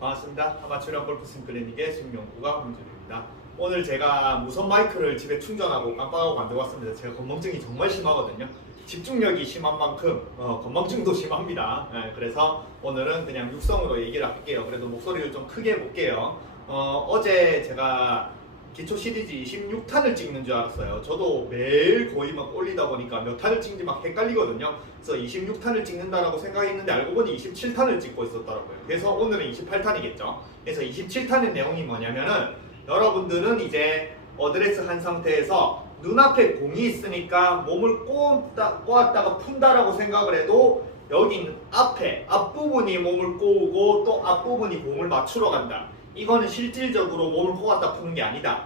반갑습니다. 아마추어 골프 스윙 클리닉의 승용구가 홍준입니다. 오늘 제가 무선 마이크를 집에 충전하고 깜빡하고 만들고 왔습니다. 제가 건망증이 정말 심하거든요. 집중력이 심한 만큼 어, 건망증도 심합니다. 예, 그래서 오늘은 그냥 육성으로 얘기를 할게요. 그래도 목소리를 좀 크게 해볼게요. 어, 어제 제가 기초 시리즈 26탄을 찍는 줄 알았어요. 저도 매일 거의 막 올리다 보니까 몇 탄을 찍는지 막 헷갈리거든요. 그래서 26탄을 찍는다라고 생각했는데 알고 보니 27탄을 찍고 있었더라고요. 그래서 오늘은 28탄이겠죠. 그래서 27탄의 내용이 뭐냐면은 여러분들은 이제 어드레스 한 상태에서 눈앞에 공이 있으니까 몸을 꼬았다, 꼬았다가 푼다라고 생각을 해도 여기 앞에 앞부분이 몸을 꼬우고 또 앞부분이 공을 맞추러 간다. 이거는 실질적으로 몸을 꼬았다 푸는 게 아니다.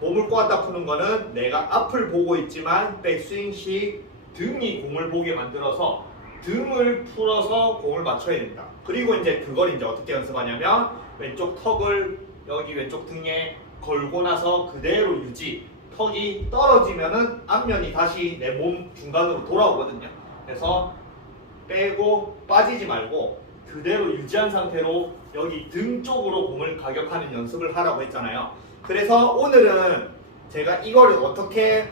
몸을 꼬았다 푸는 거는 내가 앞을 보고 있지만 백스윙 시 등이 공을 보게 만들어서 등을 풀어서 공을 맞춰야 된다. 그리고 이제 그걸 이제 어떻게 연습하냐면 왼쪽 턱을 여기 왼쪽 등에 걸고 나서 그대로 유지. 턱이 떨어지면은 앞면이 다시 내 몸 중간으로 돌아오거든요. 그래서 빼고 빠지지 말고 그대로 유지한 상태로 여기 등 쪽으로 공을 가격하는 연습을 하라고 했잖아요. 그래서 오늘은 제가 이거를 어떻게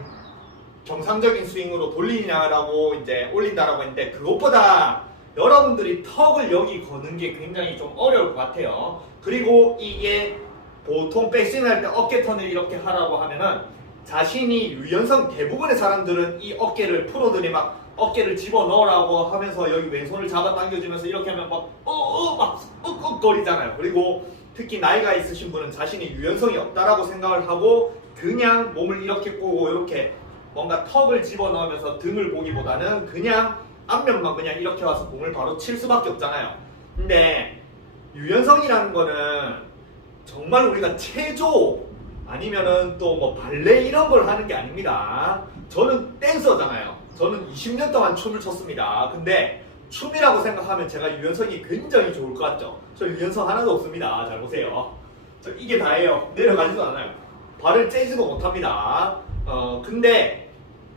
정상적인 스윙으로 돌리냐라고 이제 올린다라고 했는데 그것보다 여러분들이 턱을 여기 거는 게 굉장히 좀 어려울 것 같아요. 그리고 이게 보통 백스윙 할 때 어깨 턴을 이렇게 하라고 하면은 자신이 유연성 대부분의 사람들은 이 어깨를 프로들이 막 어깨를 집어 넣으라고 하면서 여기 왼손을 잡아 당겨주면서 이렇게 하면 막 어어 막 욱욱거리잖아요. 그리고 특히 나이가 있으신 분은 자신이 유연성이 없다라고 생각을 하고 그냥 몸을 이렇게 꼬고 이렇게 뭔가 턱을 집어 넣으면서 등을 보기보다는 그냥 앞면만 그냥 이렇게 와서 공을 바로 칠 수밖에 없잖아요. 근데 유연성이라는 거는 정말 우리가 체조 아니면은 또 뭐 발레 이런 걸 하는 게 아닙니다. 저는 댄서잖아요. 저는 20년 동안 춤을 췄습니다. 근데 춤이라고 생각하면 제가 유연성이 굉장히 좋을 것 같죠? 저 유연성 하나도 없습니다. 잘 보세요. 저 이게 다예요. 내려가지도 않아요. 발을 째지도 못합니다. 어, 근데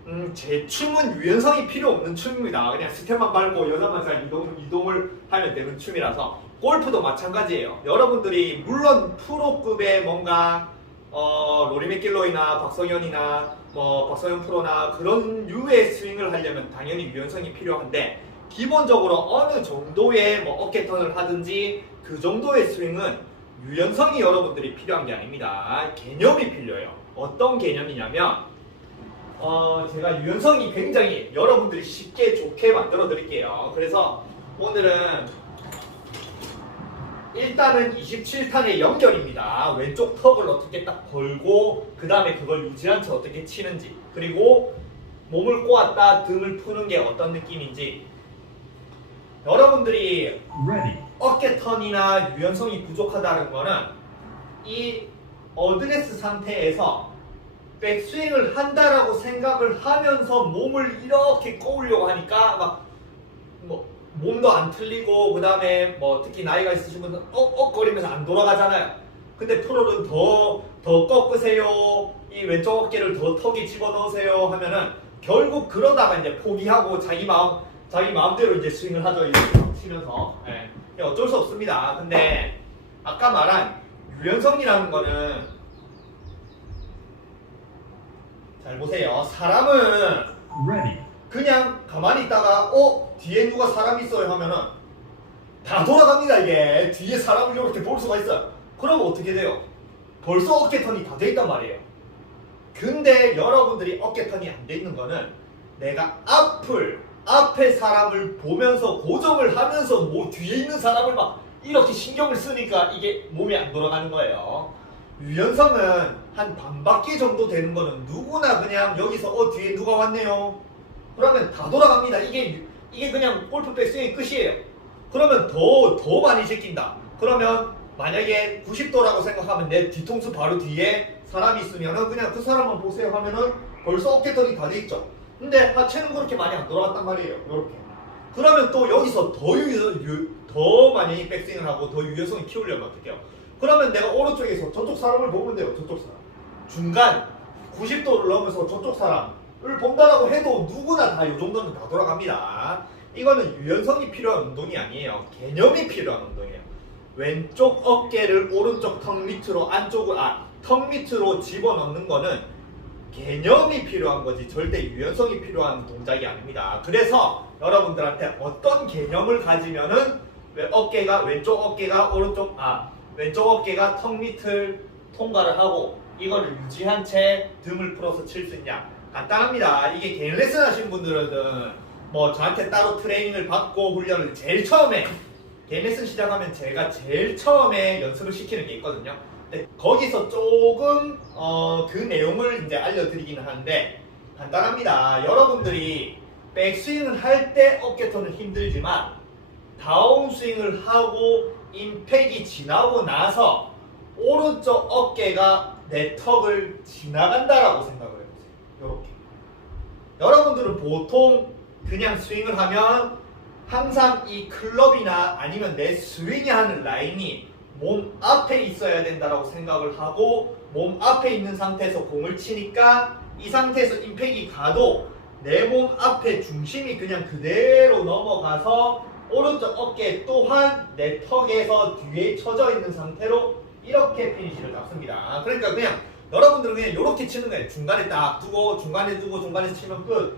음, 제 춤은 유연성이 필요 없는 춤입니다. 그냥 스텝만 밟고 여자만 잘 이동, 이동을 하면 되는 춤이라서 골프도 마찬가지예요. 여러분들이 물론 프로급의 뭔가 어, 로리 맥길로이나 박성현이나 뭐 박성현 프로나 그런 유의 스윙을 하려면 당연히 유연성이 필요한데 기본적으로 어느 정도의 뭐 어깨 턴을 하든지 그 정도의 스윙은 유연성이 여러분들이 필요한 게 아닙니다. 개념이 필요해요. 어떤 개념이냐면 어, 제가 유연성이 굉장히 여러분들이 쉽게 좋게 만들어 드릴게요. 그래서 오늘은 일단은 27탄의 연결입니다. 왼쪽 턱을 어떻게 딱 걸고 그 다음에 그걸 유지한 채 어떻게 치는지 그리고 몸을 꼬았다 등을 푸는 게 어떤 느낌인지 여러분들이. 어깨 턴이나 유연성이 부족하다는 거는 이 어드레스 상태에서 백스윙을 한다라고 생각을 하면서 몸을 이렇게 꼬으려고 하니까 막뭐 몸도 안 틀리고 그 다음에 뭐 특히 나이가 있으신 분은 억억거리면서 안 돌아가잖아요. 근데 프로는 더 더 꺾으세요. 이 왼쪽 어깨를 더 턱에 집어넣으세요 하면은 결국 그러다가 이제 포기하고 자기 마음 자기 마음대로 이제 스윙을 하죠. 이렇게 치면서 예. 어쩔 수 없습니다. 근데 아까 말한 유연성이라는 거는 잘 보세요. 사람은 Ready. 그냥 가만히 있다가 어 뒤에 누가 사람 있어요 하면은 다 돌아갑니다 이게 뒤에 사람을 이렇게 볼 수가 있어요. 그러면 어떻게 돼요? 벌써 어깨 턴이 다 돼 있단 말이에요. 근데 여러분들이 어깨 턴이 안 돼 있는 거는 내가 앞을 앞에 사람을 보면서 고정을 하면서 뭐 뒤에 있는 사람을 막 이렇게 신경을 쓰니까 이게 몸이 안 돌아가는 거예요. 유연성은 한 반바퀴 정도 되는 거는 누구나 그냥 여기서 어 뒤에 누가 왔네요. 그러면 다 돌아갑니다. 이게 이게 그냥 골프 백스윙의 끝이에요. 그러면 더 더 많이 제낀다. 그러면 만약에 90도라고 생각하면 내 뒤통수 바로 뒤에 사람이 있으면은 그냥 그 사람만 보세요 하면은 벌써 어깨털이 다 돼 있죠. 근데 하체는 그렇게 많이 안 돌아갔단 말이에요. 이렇게. 그러면 또 여기서 더 유, 유, 더 많이 백스윙을 하고 더 유연성을 키우려면 어떻게 해요? 그러면 내가 오른쪽에서 저쪽 사람을 보면 돼요. 저쪽 사람. 중간 90도를 넘어서 저쪽 사람을 본다라고 해도 누구나 다 이 정도는 다 돌아갑니다. 이거는 유연성이 필요한 운동이 아니에요. 개념이 필요한 운동이에요. 왼쪽 어깨를 오른쪽 턱 밑으로 안쪽으로 아턱 밑으로 집어넣는 거는 개념이 필요한 거지 절대 유연성이 필요한 동작이 아닙니다. 그래서 여러분들한테 어떤 개념을 가지면은 왜 어깨가 왼쪽 어깨가 오른쪽 아 왼쪽 어깨가 턱 밑을 통과를 하고 이거를 유지한 채 등을 풀어서 칠 수 있냐 간단합니다. 이게 개인 레슨 하신 분들은 뭐 저한테 따로 트레이닝을 받고 훈련을 제일 처음에 개인 레슨 시작하면 제가 제일 처음에 연습을 시키는 게 있거든요. 근데 거기서 조금 어, 그 내용을 이제 알려드리기는 하는데 간단합니다. 여러분들이 백스윙을 할 때 어깨터는 힘들지만 다운스윙을 하고 임팩이 지나고 나서 오른쪽 어깨가 내 턱을 지나간다라고 생각을. 이렇게. 여러분들은 보통 그냥 스윙을 하면 항상 이 클럽이나 아니면 내 스윙이 하는 라인이 몸 앞에 있어야 된다라고 생각을 하고 몸 앞에 있는 상태에서 공을 치니까 이 상태에서 임팩이 가도 내 몸 앞에 중심이 그냥 그대로 넘어가서 오른쪽 어깨 또한 내 턱에서 뒤에 쳐져 있는 상태로 이렇게 피니시를 잡습니다. 그러니까 그냥 여러분들은 그냥 이렇게 치는 거예요. 중간에 딱 두고 중간에 두고 중간에 치면 끝.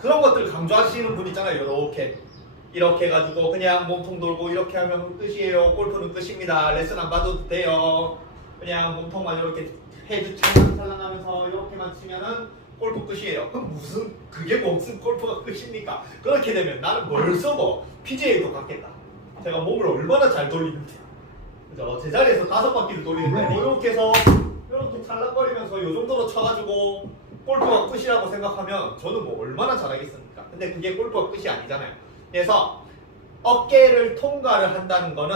그런 것들 강조하시는 분 있잖아요. 이렇게 이렇게 해가지고 그냥 몸통 돌고 이렇게 하면 끝이에요. 골프는 끝입니다. 레슨 안 받아도 돼요. 그냥 몸통만 이렇게 헤드 찰랑찰랑하면서 이렇게만 치면은 골프 끝이에요. 그럼 무슨 그게 무슨 골프가 끝입니까? 그렇게 되면 나는 벌써 뭐 PGA도 갔겠다. 제가 몸을 얼마나 잘 돌리는데. 그죠? 제자리에서 다섯 바퀴를 돌리는데 이렇게 해서 이렇게 찰랑거리면서 이 정도로 쳐가지고 골프가 끝이라고 생각하면 저는 뭐 얼마나 잘하겠습니까? 근데 그게 골프가 끝이 아니잖아요. 그래서 어깨를 통과를 한다는 거는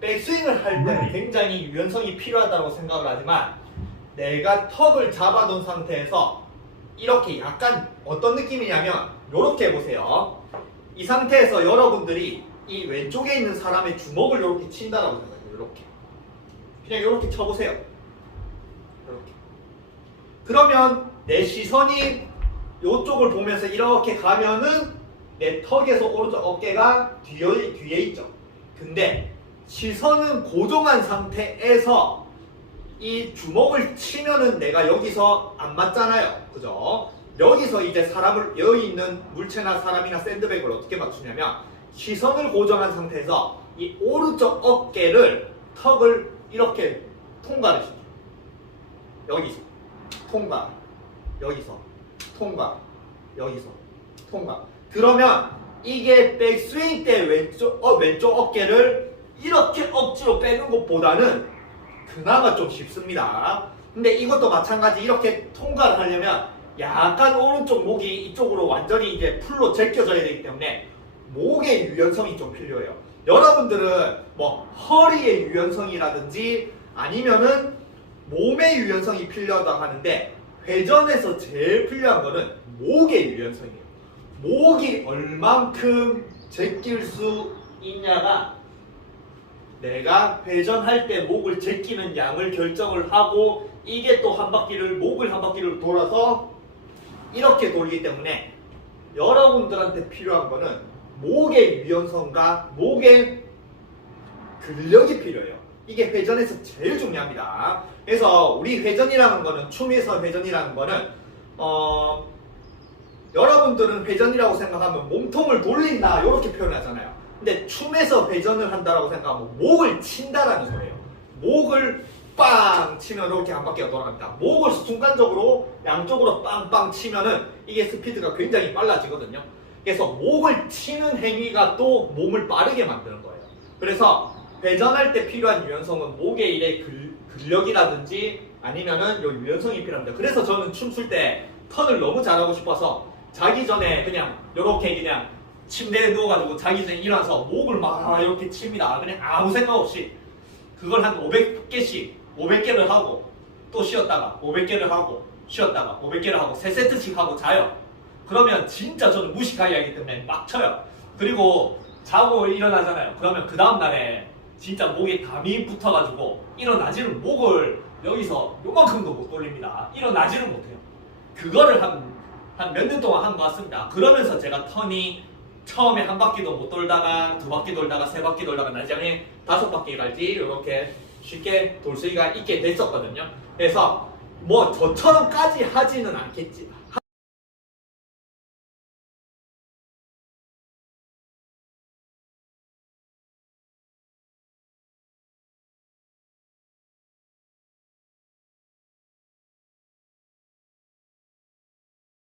백스윙을 할 때 굉장히 유연성이 필요하다고 생각을 하지만 내가 턱을 잡아둔 상태에서 이렇게 약간 어떤 느낌이냐면 이렇게 해보세요. 이 상태에서 여러분들이 이 왼쪽에 있는 사람의 주먹을 이렇게 친다라고 생각해요. 이렇게. 그냥 이렇게 쳐보세요. 그러면 내 시선이 이쪽을 보면서 이렇게 가면은 내 턱에서 오른쪽 어깨가 뒤에, 뒤에 있죠. 근데 시선은 고정한 상태에서 이 주먹을 치면은 내가 여기서 안 맞잖아요. 그죠? 여기서 이제 사람을, 여기 있는 물체나 사람이나 샌드백을 어떻게 맞추냐면 시선을 고정한 상태에서 이 오른쪽 어깨를 턱을 이렇게 통과를 시켜요. 여기서 통과, 여기서 통과, 여기서 통과. 그러면 이게 백스윙 때 왼쪽, 어, 왼쪽 어깨를 이렇게 억지로 빼는 것보다는 그나마 좀 쉽습니다. 근데 이것도 마찬가지 이렇게 통과를 하려면 약간 오른쪽 목이 이쪽으로 완전히 이제 풀로 제껴져야 되기 때문에 목의 유연성이 좀 필요해요. 여러분들은 뭐 허리의 유연성이라든지 아니면은 몸의 유연성이 필요하다고 하는데 회전에서 제일 필요한 거는 목의 유연성이에요. 목이 얼만큼 제낄 수 있냐가 내가 회전할 때 목을 제끼는 양을 결정을 하고 이게 또 한 바퀴를 목을 한 바퀴를 돌아서 이렇게 돌기 때문에 여러분들한테 필요한 거는 목의 유연성과 목의 근력이 필요해요. 이게 회전에서 제일 중요합니다. 그래서 우리 회전이라는 거는 춤에서 회전이라는 거는 어 여러분들은 회전이라고 생각하면 몸통을 돌린다 이렇게 표현하잖아요. 근데 춤에서 회전을 한다라고 생각하면 목을 친다라는 소리예요. 목을 빵 치면 이렇게 한 바퀴가 돌아갑니다. 목을 순간적으로 양쪽으로 빵빵 치면은 이게 스피드가 굉장히 빨라지거든요. 그래서 목을 치는 행위가 또 몸을 빠르게 만드는 거예요. 그래서 회전할 때 필요한 유연성은 목의 일의 근- 근력이라든지 아니면은 요 유연성이 필요합니다. 그래서 저는 춤출 때 턴을 너무 잘하고 싶어서 자기 전에 그냥 이렇게 그냥 침대에 누워가지고 자기 전에 일어나서 목을 막 이렇게 칩니다. 그냥 아무 생각 없이 그걸 한 500개씩 500개를 하고 또 쉬었다가 500개를 하고 쉬었다가 500개를 하고 3세트씩 하고 자요. 그러면 진짜 저는 무식하게 하기 때문에 막 쳐요. 그리고 자고 일어나잖아요. 그러면 그 다음날에 진짜 목에 담이 붙어가지고 일어나지는 목을 여기서 요만큼도 못 돌립니다. 일어나지는 못해요. 그거를 한 한 몇 년 동안 한 것 같습니다. 그러면서 제가 턴이 처음에 한 바퀴도 못 돌다가 두 바퀴 돌다가 세 바퀴 돌다가 나중에 다섯 바퀴 갈지 이렇게 쉽게 돌 수가 있게 됐었거든요. 그래서 뭐 저처럼까지 하지는 않겠지.